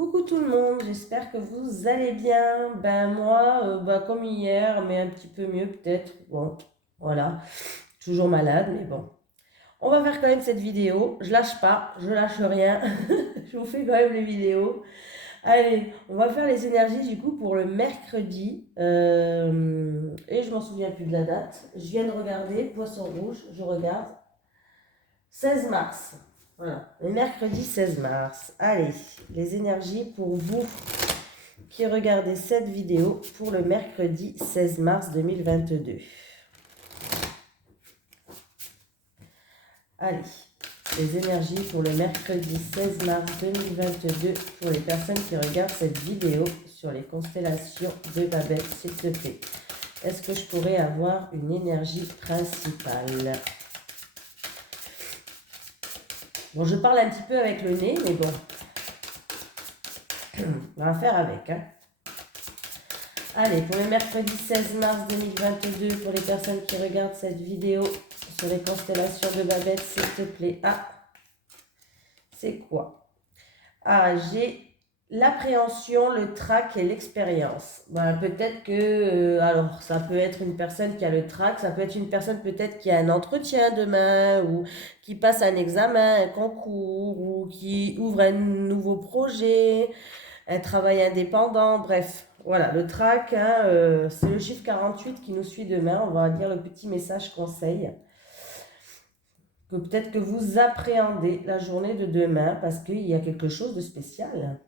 Coucou tout le monde, j'espère que vous allez bien. Ben moi, comme hier, mais un petit peu mieux peut-être. Bon, voilà, toujours malade, mais bon. On va faire quand même cette vidéo. Je lâche pas, je lâche rien. Je vous fais quand même les vidéos. Allez, on va faire les énergies du coup pour le mercredi. Et je m'en souviens plus de la date. Je viens de regarder, poisson rouge, je regarde. 16 mars. Voilà, le mercredi 16 mars. Allez, les énergies pour vous qui regardez cette vidéo pour le mercredi 16 mars 2022. Allez, les énergies pour le mercredi 16 mars 2022 pour les personnes qui regardent cette vidéo sur les constellations de Babel, s'il te plaît. Est-ce que je pourrais avoir une énergie principale? Bon, je parle un petit peu avec le nez, mais bon, on va faire avec. Allez, pour le mercredi 16 mars 2022, pour les personnes qui regardent cette vidéo sur les constellations de Babel, s'il te plaît. Ah, c'est quoi? Ah, j'ai l'appréhension, le trac et l'expérience. Ben, peut-être que, alors, ça peut être une personne qui a le trac, ça peut être une personne peut-être qui a un entretien demain, ou qui passe un examen, un concours, ou qui ouvre un nouveau projet, un travail indépendant, bref. Voilà, le trac, hein, c'est le chiffre 48 qui nous suit demain. On va dire le petit message conseil. Que peut-être que vous appréhendez la journée de demain parce qu'il y a quelque chose de spécial.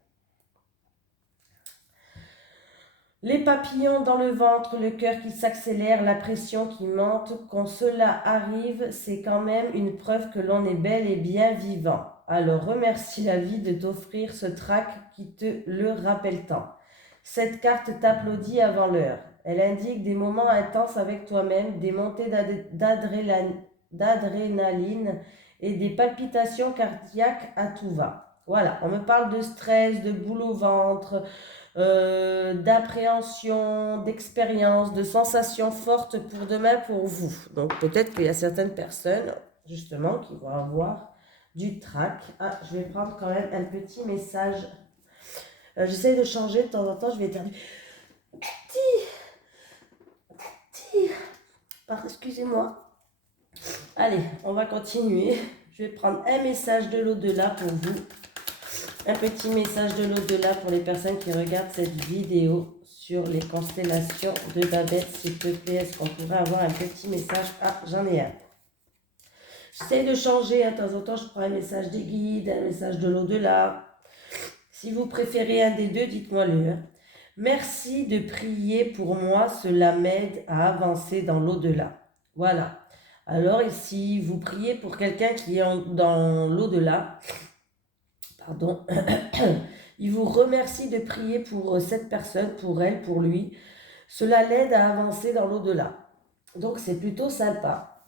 Les papillons dans le ventre, le cœur qui s'accélère, la pression qui monte. Quand cela arrive, c'est quand même une preuve que l'on est bel et bien vivant. Alors remercie la vie de t'offrir ce trac qui te le rappelle tant. Cette carte t'applaudit avant l'heure. Elle indique des moments intenses avec toi-même, des montées d'adrénaline et des palpitations cardiaques à tout va. Voilà, on me parle de stress, de boule au ventre, d'appréhension, d'expérience, de sensations fortes pour demain pour vous. Donc peut-être qu'il y a certaines personnes, justement, qui vont avoir du trac. Ah, je vais prendre quand même un petit message. J'essaye de changer de temps en temps, je vais éternuer. Excusez-moi. Allez, on va continuer. Je vais prendre un message de l'au-delà pour vous. Un petit message de l'au-delà pour les personnes qui regardent cette vidéo sur les constellations de Babel, s'il te plaît. Est-ce qu'on pourrait avoir un petit message? Ah, j'en ai un. J'essaie de changer, de temps en temps, je prends un message des guides, un message de l'au-delà. Si vous préférez un des deux, dites-moi-le. Merci de prier pour moi, cela m'aide à avancer dans l'au-delà. Voilà. Alors ici, vous priez pour quelqu'un qui est dans l'au-delà. Pardon. Il vous remercie de prier pour cette personne, pour elle, pour lui. Cela l'aide à avancer dans l'au-delà. Donc c'est plutôt sympa.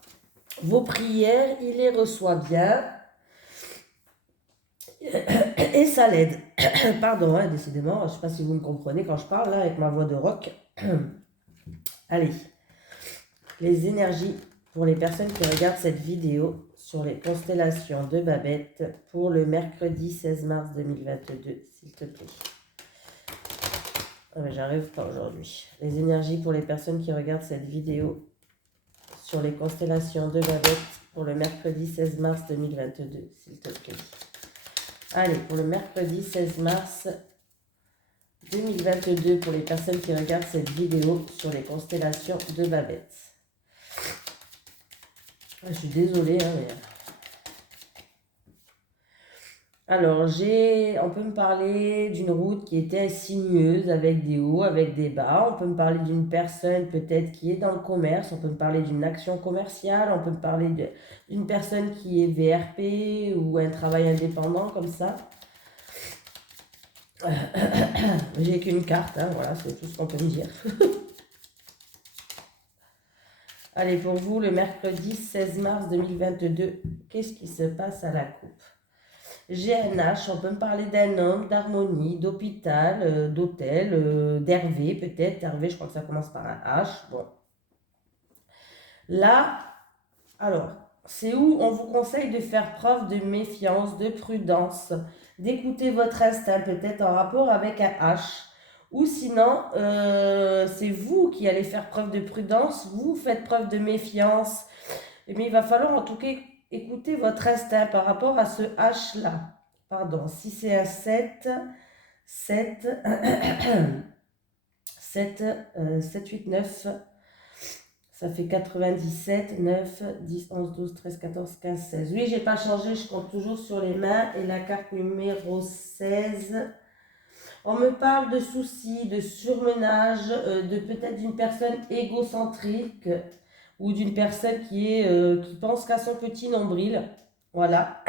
Vos prières, il les reçoit bien. Et ça l'aide. Pardon, décidément, je ne sais pas si vous me comprenez quand je parle là avec ma voix de rock. Allez, les énergies pour les personnes qui regardent cette vidéo sur les constellations de Babette pour le mercredi 16 mars 2022, s'il te plaît. Ah, mais j'arrive pas aujourd'hui. Les énergies pour les personnes qui regardent cette vidéo sur les constellations de Babette pour le mercredi 16 mars 2022, s'il te plaît. Allez, pour le mercredi 16 mars 2022, pour les personnes qui regardent cette vidéo sur les constellations de Babette. Je suis désolée, mais... Alors, on peut me parler d'une route qui était sinueuse, avec des hauts, avec des bas. On peut me parler d'une personne peut-être qui est dans le commerce. On peut me parler d'une action commerciale. On peut me parler d'une personne qui est VRP ou un travail indépendant comme ça. J'ai qu'une carte, voilà, c'est tout ce qu'on peut me dire. Allez, pour vous, le mercredi 16 mars 2022, qu'est-ce qui se passe à la coupe? J'ai un H, on peut me parler d'un homme, d'harmonie, d'hôpital, d'hôtel, d'Hervé peut-être. Hervé, je crois que ça commence par un H. Bon. Là, alors, c'est où on vous conseille de faire preuve de méfiance, de prudence. d'écouter votre instinct, peut-être en rapport avec un H. Ou sinon, c'est vous qui allez faire preuve de prudence, vous faites preuve de méfiance. Mais il va falloir en tout cas écouter votre instinct par rapport à ce H-là. Pardon, si c'est un 7, 7, 7, 7, 8, 9, ça fait 97, 9, 10, 11, 12, 13, 14, 15, 16. Oui, j'ai pas changé, je compte toujours sur les mains. Et la carte numéro 16, on me parle de soucis, de surmenage, de peut-être d'une personne égocentrique ou d'une personne qui pense qu'à son petit nombril. Voilà.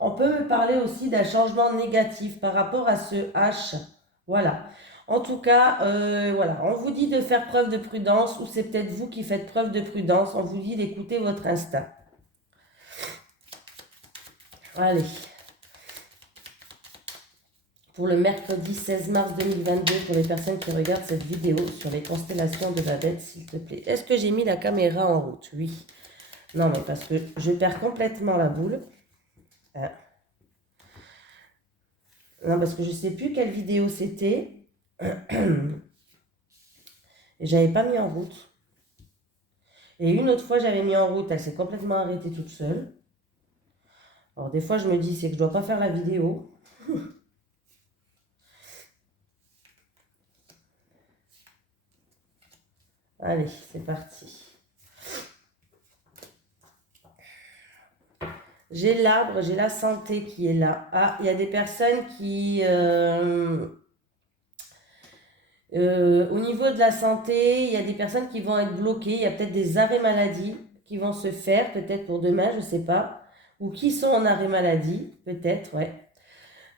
On peut me parler aussi d'un changement négatif par rapport à ce H. Voilà. En tout cas, voilà, on vous dit de faire preuve de prudence, ou c'est peut-être vous qui faites preuve de prudence. On vous dit d'écouter votre instinct. Allez. Pour le mercredi 16 mars 2022, pour les personnes qui regardent cette vidéo sur les constellations de la bête, s'il te plaît. Est-ce que j'ai mis la caméra en route? Oui. Non, mais parce que je perds complètement la boule. Hein. Non, parce que je ne sais plus quelle vidéo c'était. Et j'avais pas mis en route. Et une autre fois, j'avais mis en route, elle s'est complètement arrêtée toute seule. Alors des fois, je me dis, c'est que je dois pas faire la vidéo. Allez, c'est parti. J'ai l'arbre, j'ai la santé qui est là. Ah, il y a des personnes qui... au niveau de la santé, il y a des personnes qui vont être bloquées. Il y a peut-être des arrêts maladie qui vont se faire, peut-être pour demain, je ne sais pas. Ou qui sont en arrêt maladie, peut-être, ouais.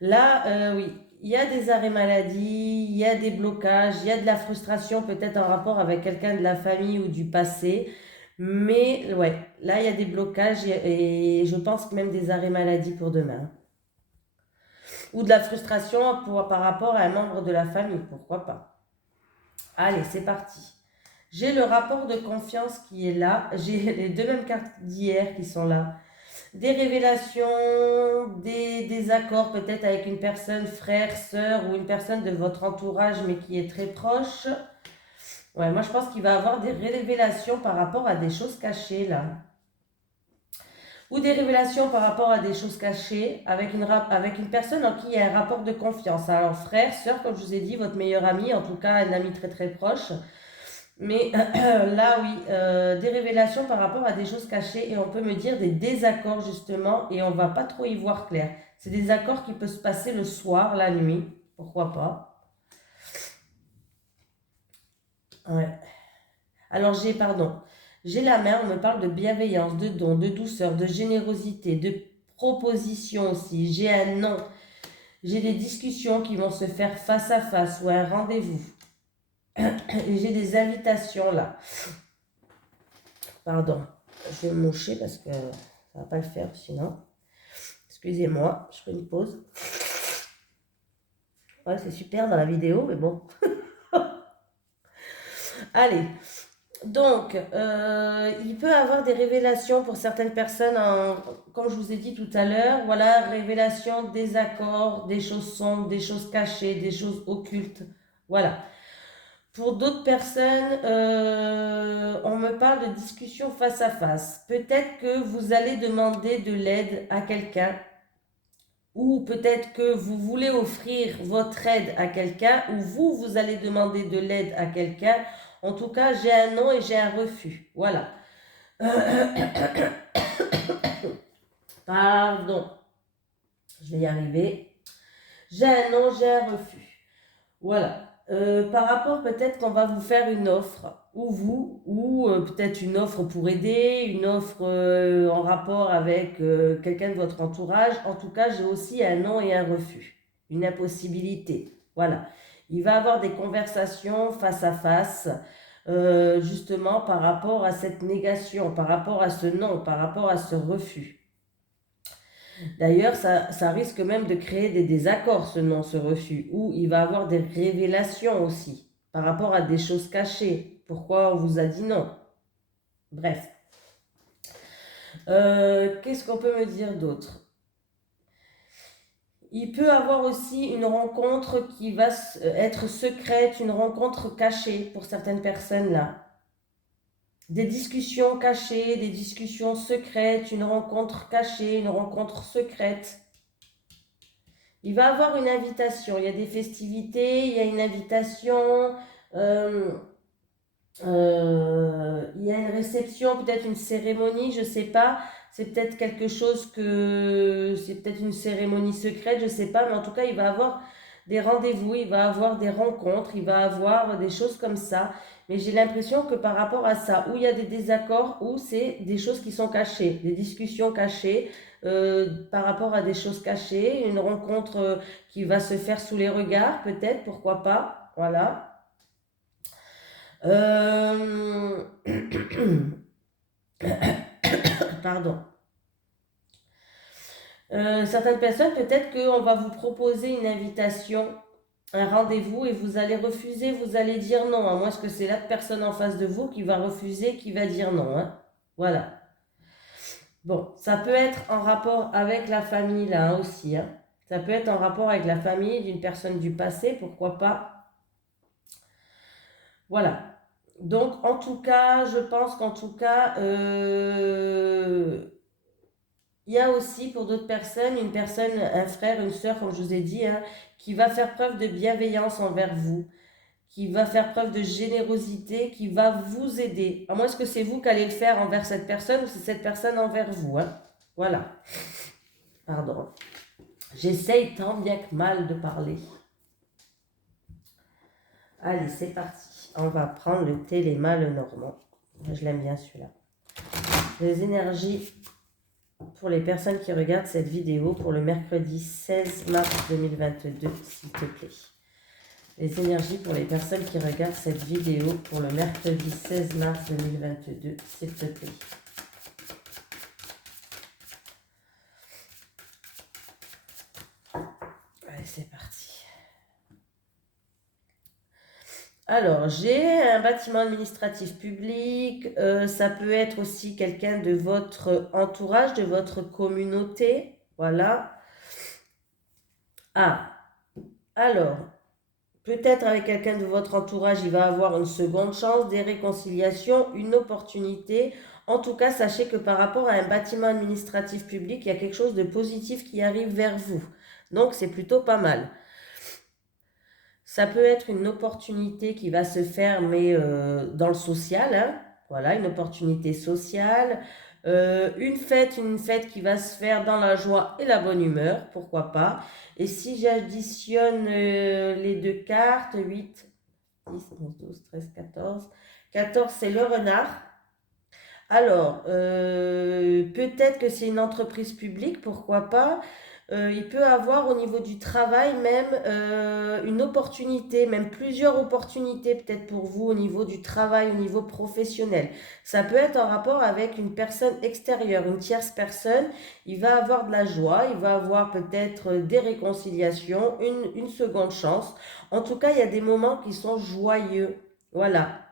Là, oui, il y a des arrêts maladie, il y a des blocages, il y a de la frustration, peut-être en rapport avec quelqu'un de la famille ou du passé. Mais ouais, là, il y a des blocages et je pense que même des arrêts maladie pour demain. Ou de la frustration par rapport à un membre de la famille, pourquoi pas. Allez, c'est parti. J'ai le rapport de confiance qui est là. J'ai les deux mêmes cartes d'hier qui sont là. Des révélations, des accords peut-être avec une personne, frère, sœur ou une personne de votre entourage mais qui est très proche. Ouais, moi je pense qu'il va avoir des révélations par rapport à des choses cachées là. Ou des révélations par rapport à des choses cachées avec une personne en qui il y a un rapport de confiance. Alors frère, sœur, comme je vous ai dit, votre meilleur ami, en tout cas un ami très très proche. Mais là, oui, des révélations par rapport à des choses cachées et on peut me dire des désaccords justement et on va pas trop y voir clair. C'est des accords qui peuvent se passer le soir, la nuit, pourquoi pas. Ouais. Alors j'ai la main, on me parle de bienveillance, de don, de douceur, de générosité, de proposition aussi. J'ai un non, j'ai des discussions qui vont se faire face à face ou un rendez-vous. Et j'ai des invitations là. Pardon, je vais me moucher parce que ça va pas le faire sinon. Excusez-moi, je fais une pause. Ouais, c'est super dans la vidéo, mais bon. Allez, donc, il peut avoir des révélations pour certaines personnes, comme je vous ai dit tout à l'heure, voilà, révélation des accords, des choses sombres, des choses cachées, des choses occultes, voilà. Pour d'autres personnes, on me parle de discussion face à face. Peut-être que vous allez demander de l'aide à quelqu'un ou peut-être que vous voulez offrir votre aide à quelqu'un ou vous allez demander de l'aide à quelqu'un. En tout cas, j'ai un non et j'ai un refus. Voilà. Pardon. Je vais y arriver. J'ai un non, j'ai un refus. Voilà. Par rapport, peut-être qu'on va vous faire une offre, ou peut-être une offre pour aider, une offre en rapport avec quelqu'un de votre entourage. En tout cas, j'ai aussi un non et un refus, une impossibilité. Voilà. Il va y avoir des conversations face à face, justement par rapport à cette négation, par rapport à ce non, par rapport à ce refus. D'ailleurs, ça risque même de créer des désaccords, ce non, ce refus, où il va y avoir des révélations aussi par rapport à des choses cachées. Pourquoi on vous a dit non? Bref. Qu'est-ce qu'on peut me dire d'autre? Il peut avoir aussi une rencontre qui va être secrète, une rencontre cachée pour certaines personnes là. Des discussions cachées, des discussions secrètes, une rencontre cachée, une rencontre secrète. Il va avoir une invitation, il y a des festivités, il y a une invitation, il y a une réception, peut-être une cérémonie, je ne sais pas. C'est peut-être quelque chose que... C'est peut-être une cérémonie secrète, je ne sais pas. Mais en tout cas, il va avoir des rendez-vous, il va avoir des rencontres, il va avoir des choses comme ça. Mais j'ai l'impression que par rapport à ça, où il y a des désaccords, où c'est des choses qui sont cachées, des discussions cachées, par rapport à des choses cachées, une rencontre qui va se faire sous les regards, peut-être, pourquoi pas. Voilà. Pardon. Certaines personnes, peut-être qu'on va vous proposer une invitation, un rendez-vous, et vous allez refuser, vous allez dire non. À moins que c'est la personne en face de vous qui va refuser, qui va dire non. Hein. Voilà. Bon, ça peut être en rapport avec la famille là hein, aussi. Hein. Ça peut être en rapport avec la famille d'une personne du passé, pourquoi pas. Voilà. Donc, en tout cas, je pense qu'en tout cas, il y a aussi pour d'autres personnes, une personne, un frère, une sœur, comme je vous ai dit, hein, qui va faire preuve de bienveillance envers vous, qui va faire preuve de générosité, qui va vous aider. À moins que c'est vous qui allez le faire envers cette personne ou c'est cette personne envers vous. Hein. Voilà. Pardon. J'essaye tant bien que mal de parler. Allez, c'est parti. On va prendre le Téléma, le Normand. Je l'aime bien celui-là. Les énergies pour les personnes qui regardent cette vidéo pour le mercredi 16 mars 2022, s'il te plaît. Les énergies pour les personnes qui regardent cette vidéo pour le mercredi 16 mars 2022, s'il te plaît. Allez, c'est parti. Alors, j'ai un bâtiment administratif public, ça peut être aussi quelqu'un de votre entourage, de votre communauté, voilà. Ah, alors, peut-être avec quelqu'un de votre entourage, il va avoir une seconde chance, des réconciliations, une opportunité. En tout cas, sachez que par rapport à un bâtiment administratif public, il y a quelque chose de positif qui arrive vers vous. Donc, c'est plutôt pas mal. Ça peut être une opportunité qui va se faire, mais dans le social, hein. Voilà, une opportunité sociale. Une fête qui va se faire dans la joie et la bonne humeur, pourquoi pas. Et si j'additionne les deux cartes, 8, 10, 11, 12, 13, 14. 14, c'est le renard. Alors, peut-être que c'est une entreprise publique, pourquoi pas. Il peut avoir au niveau du travail même une opportunité, même plusieurs opportunités peut-être pour vous au niveau du travail, au niveau professionnel. Ça peut être en rapport avec une personne extérieure, une tierce personne. Il va avoir de la joie, il va avoir peut-être des réconciliations, une seconde chance. En tout cas, il y a des moments qui sont joyeux. Voilà.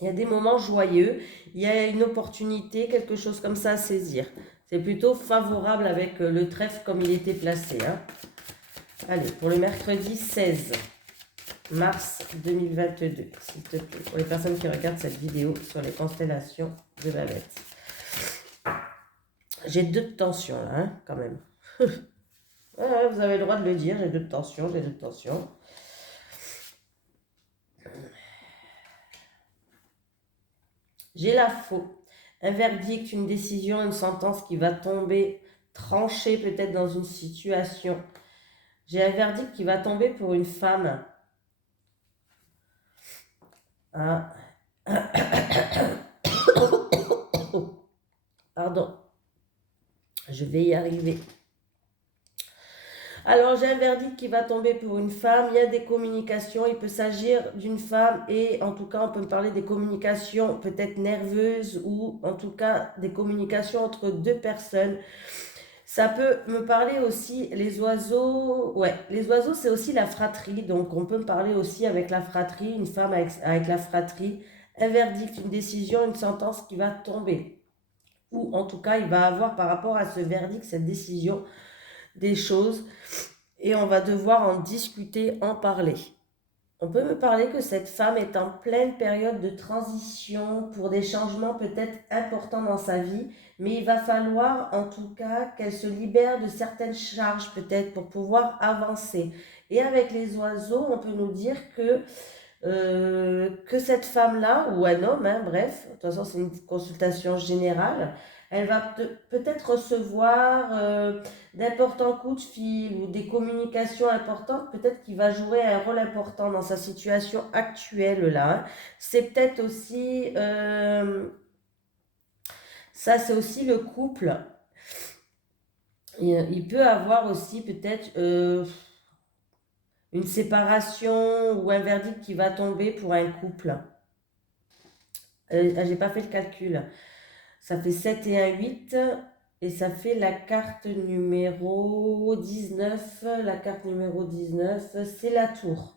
Il y a des moments joyeux, il y a une opportunité, quelque chose comme ça à saisir. C'est plutôt favorable avec le trèfle comme il était placé. Hein. Allez, pour le mercredi 16 mars 2022, s'il te plaît, pour les personnes qui regardent cette vidéo sur les constellations de la bête. J'ai 2 de tension là, hein, quand même. Ouais, vous avez le droit de le dire, j'ai 2 de tension, j'ai 2 de tension. J'ai la faux. Un verdict, une décision, une sentence qui va tomber, trancher peut-être dans une situation. J'ai un verdict qui va tomber pour une femme. Ah. Pardon. Je vais y arriver. Alors, j'ai un verdict qui va tomber pour une femme. Il y a des communications. Il peut s'agir d'une femme et en tout cas, on peut me parler des communications peut-être nerveuses ou en tout cas des communications entre 2 personnes. Ça peut me parler aussi, les oiseaux, ouais, les oiseaux c'est aussi la fratrie, donc on peut me parler aussi avec la fratrie, une femme avec la fratrie, un verdict, une décision, une sentence qui va tomber. Ou en tout cas, il va avoir par rapport à ce verdict, cette décision, des choses. et on va devoir en discuter, en parler. On peut me parler que cette femme est en pleine période de transition pour des changements peut-être importants dans sa vie, mais il va falloir en tout cas qu'elle se libère de certaines charges peut-être pour pouvoir avancer. Et avec les oiseaux, on peut nous dire que cette femme-là, ou un homme, hein, bref, de toute façon c'est une consultation générale, elle va peut-être recevoir d'importants coups de fil ou des communications importantes, peut-être qu'il va jouer un rôle important dans sa situation actuelle là. Hein. C'est peut-être aussi, ça c'est aussi le couple. Il peut avoir aussi peut-être une séparation ou un verdict qui va tomber pour un couple. J'ai pas fait le calcul. Ça fait 7 et 1, 8. Et ça fait la carte numéro 19. La carte numéro 19, c'est la tour.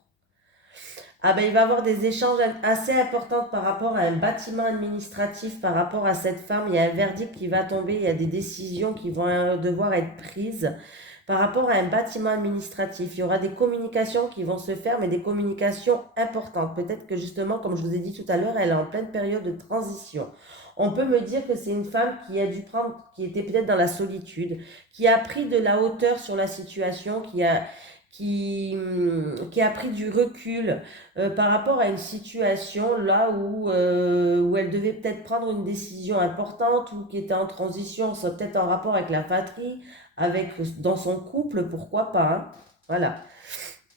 Ah ben, il va y avoir des échanges assez importants par rapport à un bâtiment administratif, par rapport à cette femme. Il y a un verdict qui va tomber, il y a des décisions qui vont devoir être prises par rapport à un bâtiment administratif. Il y aura des communications qui vont se faire, mais des communications importantes. Peut-être que justement, comme je vous ai dit tout à l'heure, elle est en pleine période de transition. On peut me dire que c'est une femme qui a dû prendre, qui était peut-être dans la solitude, qui a pris de la hauteur sur la situation, qui a pris du recul par rapport à une situation là où elle devait peut-être prendre une décision importante ou qui était en transition, ça peut-être en rapport avec la fratrie, dans son couple, pourquoi pas. Hein. Voilà.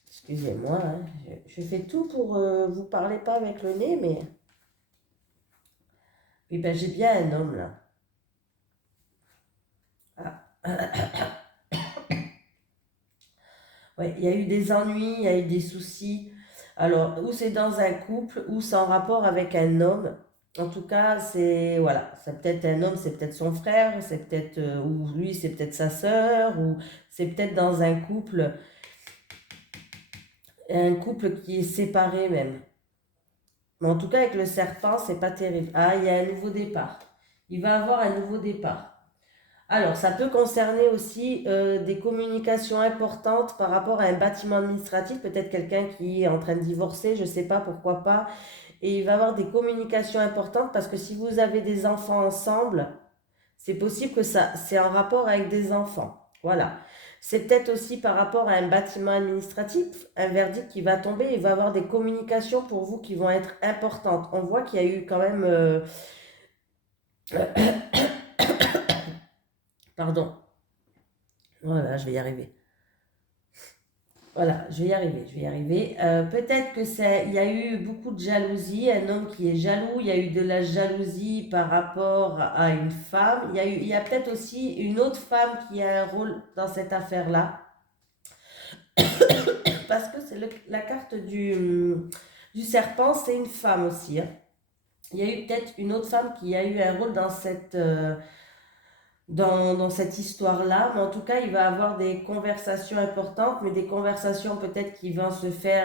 Excusez-moi, hein, je fais tout pour vous parler pas avec le nez, mais... Oui, ben j'ai bien un homme là. Ah. Ouais, il y a eu des ennuis, il y a eu des soucis. Alors, ou c'est dans un couple, ou c'est en rapport avec un homme. En tout cas, c'est voilà, c'est peut-être un homme, c'est peut-être son frère, c'est peut-être ou lui, c'est peut-être sa sœur, ou c'est peut-être dans un couple qui est séparé même. Mais en tout cas, avec le serpent, c'est pas terrible. Ah, il y a un nouveau départ. Il va avoir un nouveau départ. Alors, ça peut concerner aussi des communications importantes par rapport à un bâtiment administratif, peut-être quelqu'un qui est en train de divorcer, je ne sais pas, pourquoi pas. Et il va y avoir des communications importantes parce que si vous avez des enfants ensemble, c'est possible que ça, c'est en rapport avec des enfants. Voilà. C'est peut-être aussi par rapport à un bâtiment administratif, un verdict qui va tomber, il va y avoir des communications pour vous qui vont être importantes. On voit qu'il y a eu quand même... pardon. Voilà, je vais y arriver. Voilà, je vais y arriver, je vais y arriver. Peut-être que il y a eu beaucoup de jalousie, un homme qui est jaloux, il y a eu de la jalousie par rapport à une femme. Il y a peut-être aussi une autre femme qui a un rôle dans cette affaire-là, parce que c'est la carte du serpent, c'est une femme aussi. Hein. Il y a eu peut-être une autre femme qui a eu un rôle dans cette histoire-là, mais en tout cas, il va avoir des conversations importantes, mais des conversations peut-être qui vont se faire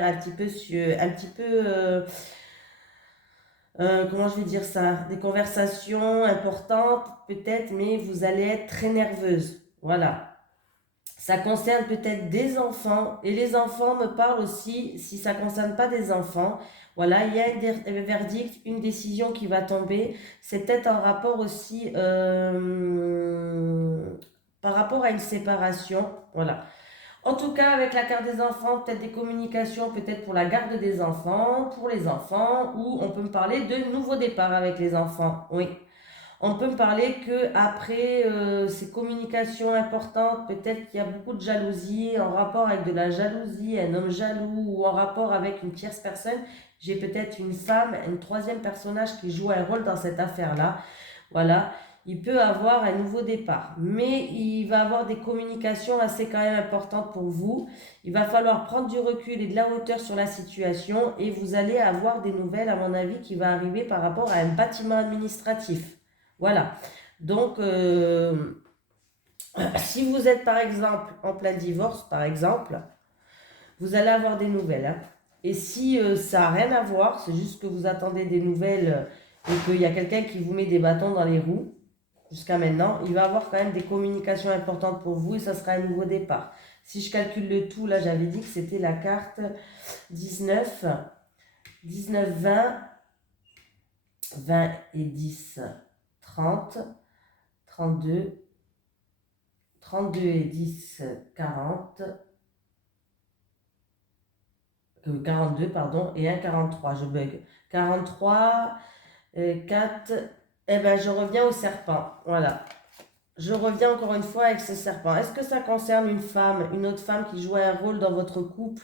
comment je vais dire ça, des conversations importantes peut-être, mais vous allez être très nerveuse. Voilà. Ça concerne peut-être des enfants, et les enfants me parlent aussi, si ça ne concerne pas des enfants, voilà, il y a un verdict, une décision qui va tomber, c'est peut-être en rapport aussi par rapport à une séparation, voilà. En tout cas, avec la carte des enfants, peut-être des communications, peut-être pour la garde des enfants, pour les enfants, ou on peut me parler de nouveaux départs avec les enfants, oui. On peut me parler que après ces communications importantes, peut-être qu'il y a beaucoup de jalousie, en rapport avec de la jalousie, un homme jaloux, ou en rapport avec une tierce personne. J'ai peut-être une femme, un troisième personnage qui joue un rôle dans cette affaire-là. Voilà, il peut avoir un nouveau départ, mais il va avoir des communications assez quand même importantes pour vous. Il va falloir prendre du recul et de la hauteur sur la situation, et vous allez avoir des nouvelles, à mon avis, qui va arriver par rapport à un bâtiment administratif. Voilà. Donc, si vous êtes par exemple en plein divorce, par exemple, vous allez avoir des nouvelles. Hein. Et si ça n'a rien à voir, c'est juste que vous attendez des nouvelles et qu'il y a quelqu'un qui vous met des bâtons dans les roues, jusqu'à maintenant, il va y avoir quand même des communications importantes pour vous et ça sera un nouveau départ. Si je calcule le tout, là, j'avais dit que c'était la carte 19, 19, 20, 20 et 10, 30, 32, 32 et 10, 40, 42, pardon, et 1, 43, je bug. 43, 4, eh ben je reviens au serpent, voilà. Je reviens encore une fois avec ce serpent. Est-ce que ça concerne une femme, une autre femme qui jouait un rôle dans votre couple?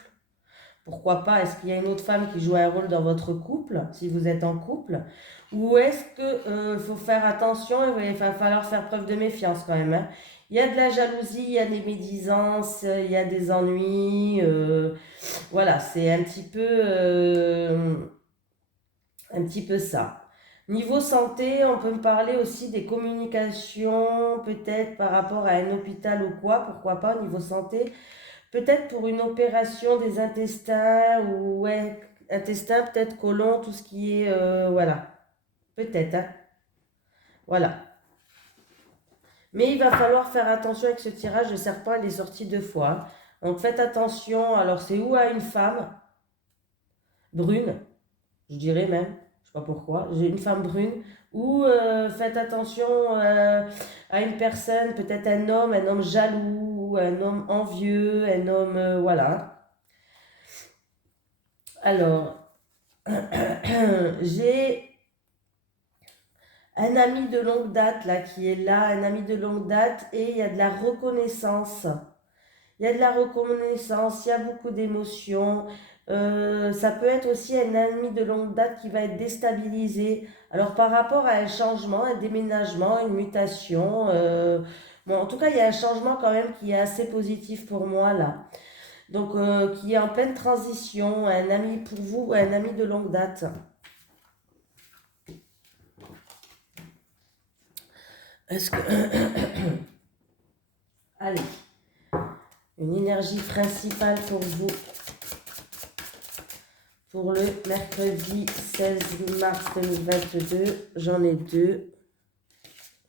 Pourquoi pas? Est-ce qu'il y a une autre femme qui joue un rôle dans votre couple, si vous êtes en couple? Ou est-ce que faut faire attention et il va falloir faire preuve de méfiance quand même, hein? Il y a de la jalousie, il y a des médisances, il y a des ennuis. Voilà, c'est un petit peu ça. Niveau santé, on peut me parler aussi des communications, peut-être par rapport à un hôpital ou quoi, pourquoi pas au niveau santé. Peut-être pour une opération des intestins ou ouais, intestin, peut-être côlon, tout ce qui est voilà. Peut-être, hein. Voilà. Mais il va falloir faire attention avec ce tirage. Le serpent, il est sorti 2 fois, hein. Donc faites attention. Alors c'est ou à une femme brune, je dirais même, je sais pas pourquoi, j'ai une femme brune, ou faites attention à une personne, peut-être un homme jaloux, un homme envieux, un homme, voilà. Alors, j'ai un ami de longue date là qui est là, un ami de longue date, et il y a de la reconnaissance. Il y a de la reconnaissance, il y a beaucoup d'émotions. Ça peut être aussi un ami de longue date qui va être déstabilisé. Alors par rapport à un changement, un déménagement, une mutation, bon, en tout cas il y a un changement quand même qui est assez positif pour moi là. Donc qui est en pleine transition, un ami pour vous, un ami de longue date. Est-ce que... Allez, une énergie principale pour vous. Pour le mercredi 16 mars 2022, j'en ai 2.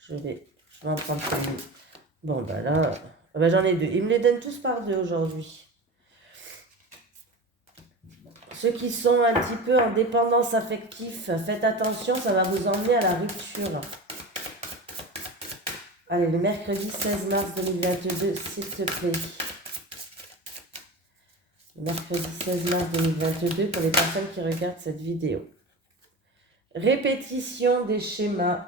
Je vais en prendre pour vous. Bon, ben là, j'en ai 2. Ils me les donnent tous par 2 aujourd'hui. Ceux qui sont un petit peu en dépendance affective, faites attention, ça va vous emmener à la rupture. Allez, le mercredi 16 mars 2022, s'il te plaît. Mercredi 16 mars 2022 pour les personnes qui regardent cette vidéo. Répétition des schémas.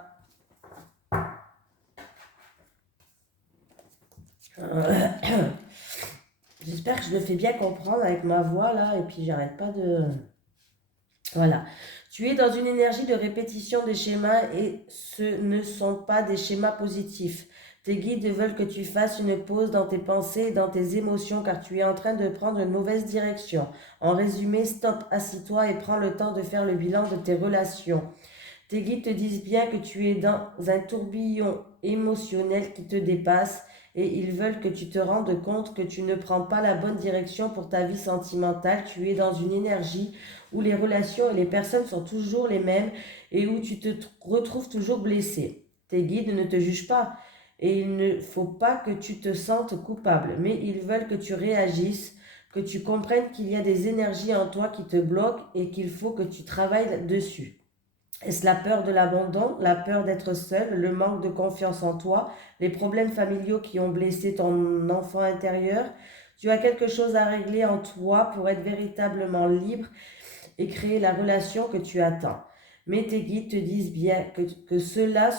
J'espère que je me fais bien comprendre avec ma voix là et puis j'arrête pas de... Voilà. Tu es dans une énergie de répétition des schémas et ce ne sont pas des schémas positifs. Tes guides veulent que tu fasses une pause dans tes pensées et dans tes émotions car tu es en train de prendre une mauvaise direction. En résumé, stop, assis-toi et prends le temps de faire le bilan de tes relations. Tes guides te disent bien que tu es dans un tourbillon émotionnel qui te dépasse et ils veulent que tu te rendes compte que tu ne prends pas la bonne direction pour ta vie sentimentale. Tu es dans une énergie où les relations et les personnes sont toujours les mêmes et où tu te retrouves toujours blessé. Tes guides ne te jugent pas et il ne faut pas que tu te sentes coupable, mais ils veulent que tu réagisses, que tu comprennes qu'il y a des énergies en toi qui te bloquent et qu'il faut que tu travailles dessus. Est-ce la peur de l'abandon, la peur d'être seul, le manque de confiance en toi, les problèmes familiaux qui ont blessé ton enfant intérieur? Tu as quelque chose à régler en toi pour être véritablement libre et créer la relation que tu attends. Mais tes guides te disent bien que cela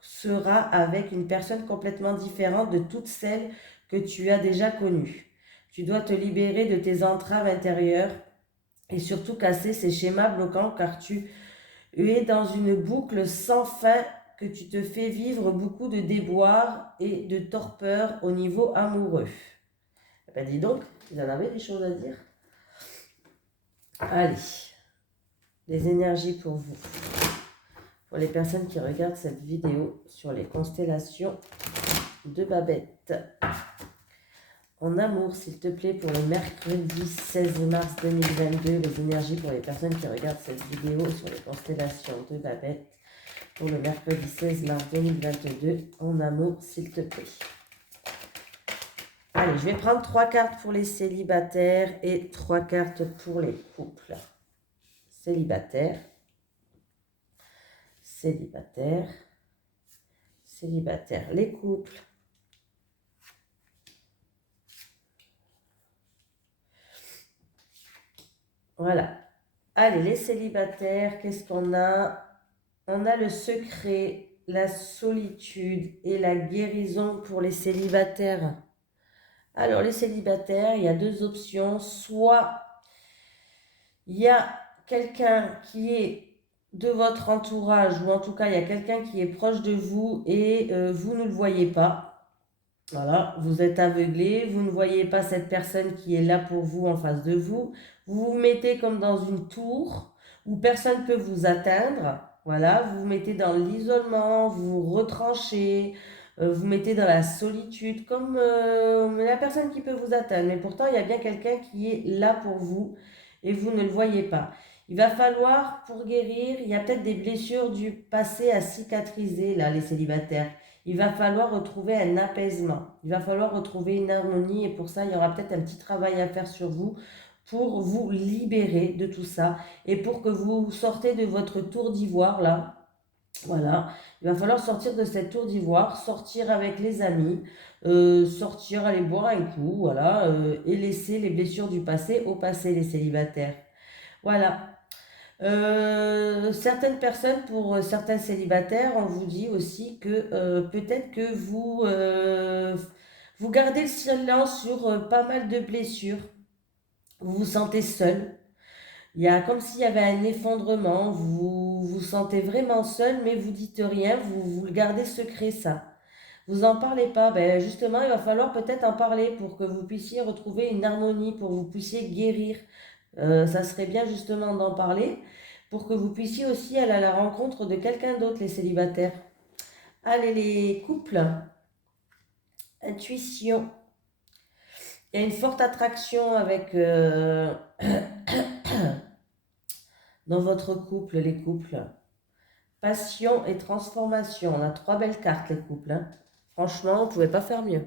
sera avec une personne complètement différente de toutes celles que tu as déjà connues. Tu dois te libérer de tes entraves intérieures et surtout casser ces schémas bloquants car tu es dans une boucle sans fin que tu te fais vivre beaucoup de déboires et de torpeur au niveau amoureux. Ben dis donc, vous en avez des choses à dire? Allez, des énergies pour vous. Pour les personnes qui regardent cette vidéo sur les constellations de Babette. En amour, s'il te plaît, pour le mercredi 16 mars 2022, les énergies pour les personnes qui regardent cette vidéo sur les constellations de Babette. Pour le mercredi 16 mars 2022, en amour, s'il te plaît. Allez, je vais prendre 3 cartes pour les célibataires et 3 cartes pour les couples. Célibataire, célibataire, célibataire. Les couples. Voilà. Allez, les célibataires, qu'est-ce qu'on a? On a le secret, la solitude et la guérison pour les célibataires. Alors, les célibataires, il y a deux options. Soit il y a quelqu'un qui est de votre entourage, ou en tout cas, il y a quelqu'un qui est proche de vous et vous ne le voyez pas. Voilà, vous êtes aveuglé, vous ne voyez pas cette personne qui est là pour vous en face de vous. Vous vous mettez comme dans une tour où personne ne peut vous atteindre. Voilà, vous vous mettez dans l'isolement, vous vous retranchez, vous mettez dans la solitude, comme la personne qui peut vous atteindre. Mais pourtant, il y a bien quelqu'un qui est là pour vous et vous ne le voyez pas. Il va falloir, pour guérir, il y a peut-être des blessures du passé à cicatriser, là, les célibataires. Il va falloir retrouver un apaisement. Il va falloir retrouver une harmonie et pour ça, il y aura peut-être un petit travail à faire sur vous pour vous libérer de tout ça et pour que vous sortez de votre tour d'ivoire là. Voilà, il va falloir sortir de cette tour d'ivoire, sortir avec les amis, sortir, aller boire un coup, voilà, et laisser les blessures du passé au passé, les célibataires. Voilà. Certaines personnes, pour certains célibataires, on vous dit aussi que peut-être que vous gardez le silence sur pas mal de blessures. Vous vous sentez seul. Il y a comme s'il y avait un effondrement. Vous vous sentez vraiment seul, mais vous dites rien. Vous le gardez secret, ça. Vous en parlez pas. Ben justement, il va falloir peut-être en parler pour que vous puissiez retrouver une harmonie, pour que vous puissiez guérir. Ça serait bien justement d'en parler pour que vous puissiez aussi aller à la rencontre de quelqu'un d'autre, les célibataires. Allez, les couples, intuition. Il y a une forte attraction avec dans votre couple, les couples. Passion et transformation. On a 3 belles cartes, les couples, hein. Franchement, on ne pouvait pas faire mieux.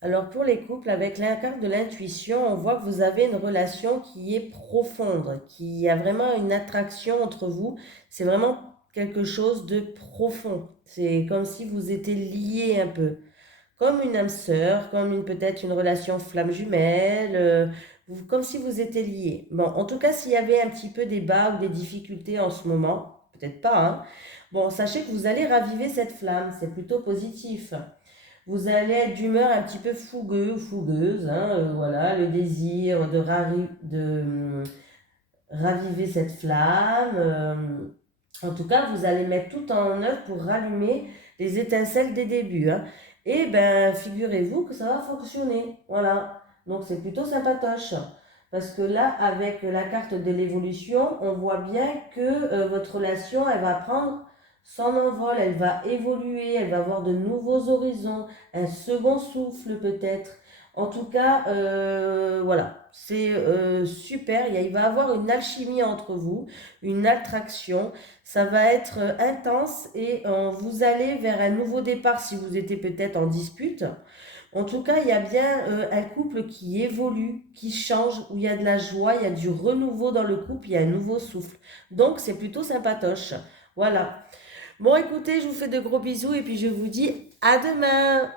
Alors pour les couples, avec la carte de l'intuition, on voit que vous avez une relation qui est profonde, qui a vraiment une attraction entre vous. C'est vraiment quelque chose de profond. C'est comme si vous étiez liés un peu, comme une âme sœur, comme peut-être une relation flamme jumelle, comme si vous étiez liés. Bon, en tout cas, s'il y avait un petit peu des bas ou des difficultés en ce moment, peut-être pas, hein. Bon, sachez que vous allez raviver cette flamme, c'est plutôt positif. Vous allez être d'humeur un petit peu fougueux, fougueuse, hein, voilà, le désir de raviver cette flamme. En tout cas, vous allez mettre tout en œuvre pour rallumer les étincelles des débuts, hein. Et ben, figurez-vous que ça va fonctionner. Voilà. Donc, c'est plutôt sympatoche. Parce que là, avec la carte de l'évolution, on voit bien que votre relation, elle va prendre son envol, elle va évoluer, elle va avoir de nouveaux horizons, un second souffle peut-être. En tout cas, voilà, c'est super. Il va y avoir une alchimie entre vous, une attraction. Ça va être intense et vous allez vers un nouveau départ si vous étiez peut-être en dispute. En tout cas, il y a bien un couple qui évolue, qui change, où il y a de la joie, il y a du renouveau dans le couple, il y a un nouveau souffle. Donc, c'est plutôt sympatoche. Voilà. Bon, écoutez, je vous fais de gros bisous et puis je vous dis à demain.